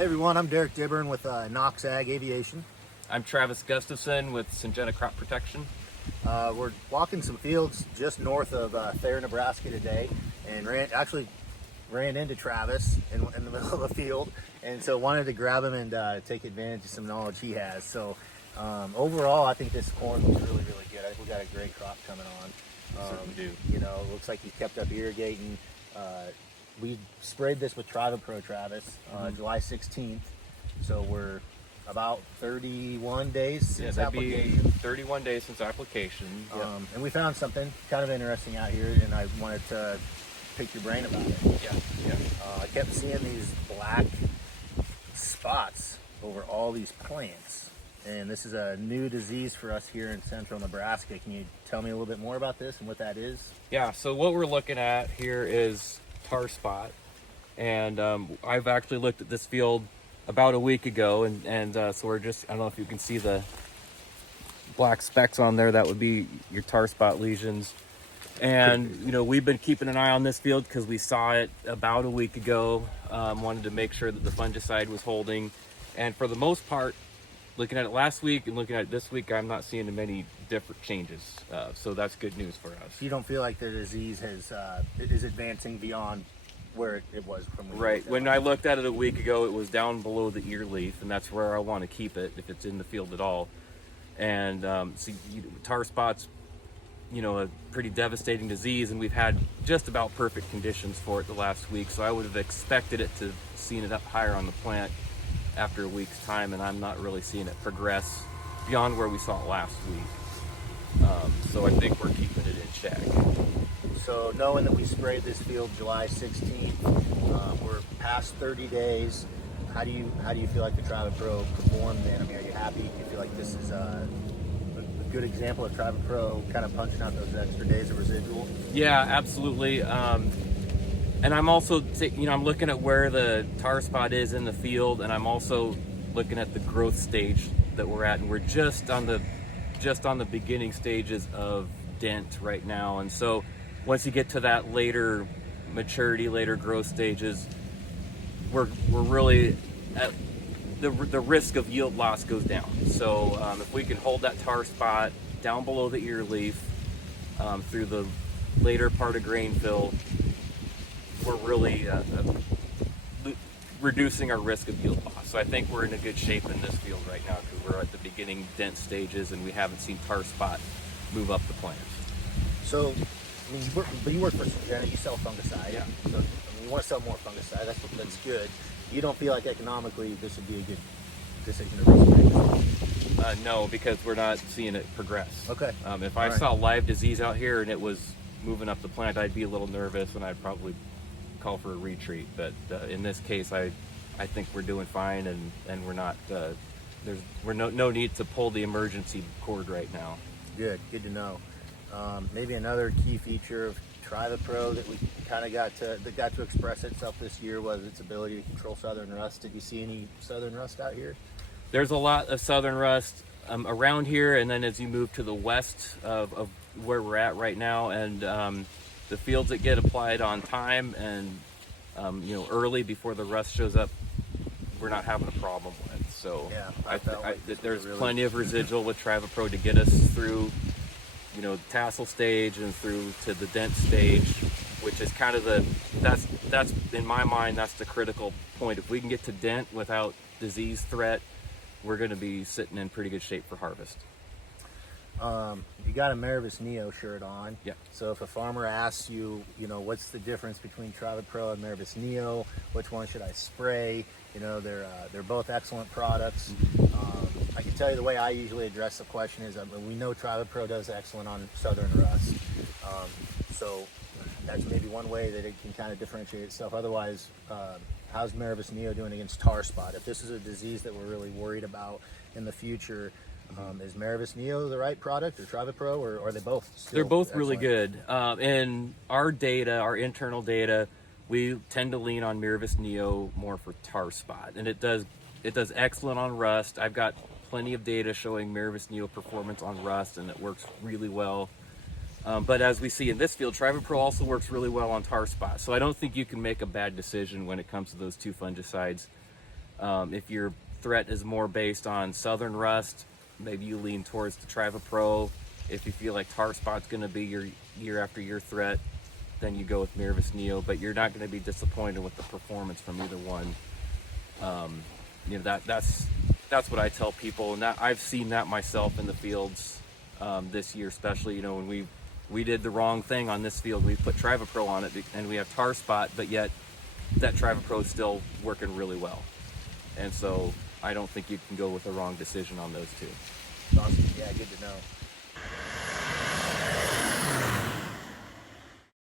Hey everyone, I'm Derek Dibburn with Knox Aviation. I'm Travis Gustafson with Syngenta Crop Protection. We're walking some fields just north of Thayer, Nebraska today, and ran into Travis in the middle of the field, and so wanted to grab him and take advantage of some knowledge he has. So overall, I think this corn looks really, really good. I think we got a great crop coming on. Certainly do. You know, it looks like he's kept up irrigating. We sprayed this with TrivaPro, Travis, July 16th. So we're about 31 days since application. 31 days since application. Yep. And we found something kind of interesting out here, and I wanted to pick your brain about it. Yeah. I kept seeing these black spots over all these plants. And this is a new disease for us here in central Nebraska. Can you tell me a little bit more about this and what that is? Yeah, so what we're looking at here is tar spot. And I've actually looked at this field about a week ago, and so we're just, I don't know if you can see the black specks on there. That would be your tar spot lesions. And, you know, we've been keeping an eye on this field because we saw it about a week ago. Wanted to make sure that the fungicide was holding. And for the most part, looking at it last week and looking at it this week, I'm not seeing many different changes. So that's good news for us. You don't feel like the disease is advancing beyond where it was from right. When I looked at it a week ago, it was down below the ear leaf, and that's where I want to keep it if it's in the field at all. And tar spots, you know, a pretty devastating disease, and we've had just about perfect conditions for it the last week. So I would have expected it to seen it up higher on the plant after a week's time, and I'm not really seeing it progress beyond where we saw it last week. So I think we're keeping it in check. So knowing that we sprayed this field July 16th, we're past 30 days. How do you feel like the TrivaPro performed then? I mean, are you happy? Do you feel like this is a good example of TrivaPro kind of punching out those extra days of residual? Yeah, absolutely. And I'm also, I'm looking at where the tar spot is in the field, and I'm also looking at the growth stage that we're at, and we're just on the beginning stages of dent right now. And so once you get to that later maturity, later growth stages, we're really at the risk of yield loss goes down. So if we can hold that tar spot down below the ear leaf through the later part of grain fill, we're really reducing our risk of yield loss. So I think we're in a good shape in this field right now because we're at the beginning dent stages and we haven't seen tar spot move up the plant. So, I mean, you work for Syngenta, you sell fungicide. Yeah. So, I mean, you want to sell more fungicide. That's good. You don't feel like economically this would be a good decision to risk? No, because we're not seeing it progress. Okay. If I saw live disease out here and it was moving up the plant, I'd be a little nervous and I'd probably call for a retreat. But in this case, I think we're doing fine, and we're not. We're no need to pull the emergency cord right now. Good to know. Maybe another key feature of TrivaPro that we kind of got to express itself this year was its ability to control southern rust. Did you see any southern rust out here? There's a lot of southern rust around here, and then as you move to the west of where we're at right now, and the fields that get applied on time and early before the rust shows up, we're not having a problem with. So yeah, there's plenty of residual with TrivaPro to get us through, the tassel stage and through to the dent stage, which is kind of that's in my mind, that's the critical point. If we can get to dent without disease threat, we're going to be sitting in pretty good shape for harvest. You got a Miravis Neo shirt on. Yeah. So if a farmer asks you, what's the difference between TrivaPro and Miravis Neo? Which one should I spray? They're both excellent products. I can tell you the way I usually address the question is, we know TrivaPro does excellent on southern rust. So that's maybe one way that it can kind of differentiate itself. Otherwise, how's Miravis Neo doing against tar spot? If this is a disease that we're really worried about in the future, is Miravis Neo the right product, or TrivaPro, or are they both still They're both excellent? really good. In our data, our internal data, we tend to lean on Miravis Neo more for tar spot, and it does excellent on rust. I've got plenty of data showing Miravis Neo performance on rust, and it works really well. But as we see in this field, TrivaPro also works really well on tar spot. So I don't think you can make a bad decision when it comes to those two fungicides. If your threat is more based on southern rust, maybe you lean towards the Travapro. If you feel like tar spot's going to be your year after year threat, then you go with Mirvis Neo. But you're not going to be disappointed with the performance from either one. That's what I tell people, and that I've seen that myself in the fields this year, especially. When we did the wrong thing on this field, we put Travapro on it, and we have tar spot, but yet that Travapro is still working really well. And so I don't think you can go with the wrong decision on those two. Awesome. Yeah, good to know.